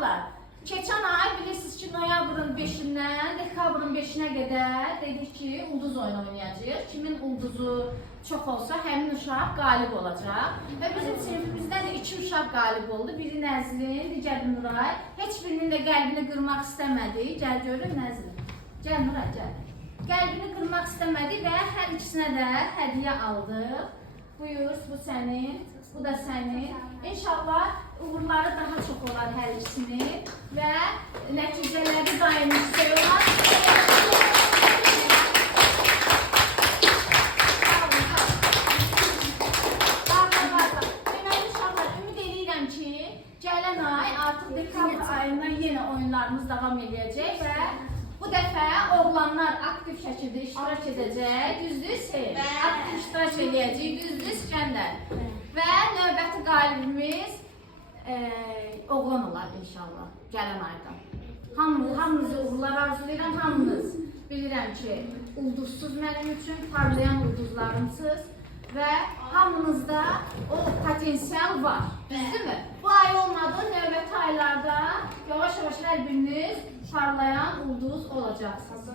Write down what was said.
uşaqlar, keçən ay bilirsiniz ki, noyabrın 5-dən dekabrın 5-nə qədər dedik ki, ulduz oyunu oynayacağıq. Kimin ulduzu çox olsa, həmin uşaq qalib olacaq. Və bizim sinifimizdən də 2 uşaq qalib oldu. Biri Nəzrin, digəri Nuray. Heç birinin də qəlbini qırmaq istəmədi. Gəl görün Nəzrin. Gəl Nuray, gəl. Qəlbini qırmaq istəmədi və hər ikisinə də hədiyyə aldıq. Buyur, bu sənin, bu da sənin. İnşallah uğurları daha çox olar hər ikisinin və nəticələri daim yüksək olar. Deməli uşaqlar, ümid edirəm ki, gələn ay artıq dekabr ayından yenə oyunlarımız davam edəcək və bu dəfə oğlanlar aktiv şəkildə iştirak edəcək, düzdür Seyir? Aktiv iştirak edəcək, düzdür İskəndər? Və növbəti qalibimiz oğlan olar inşallah gələn ayda. Hamınızı uğurlar arzulayıram, hamınız bilirəm ki, ulduzsuz mənim üçün parlayan ulduzlarımsınız və hamınızda o potensial var, düzdürmü? Bu ay olmadı, növbəti aylarda yavaş-yavaş hər biriniz parlayan ulduz olacaqsınız.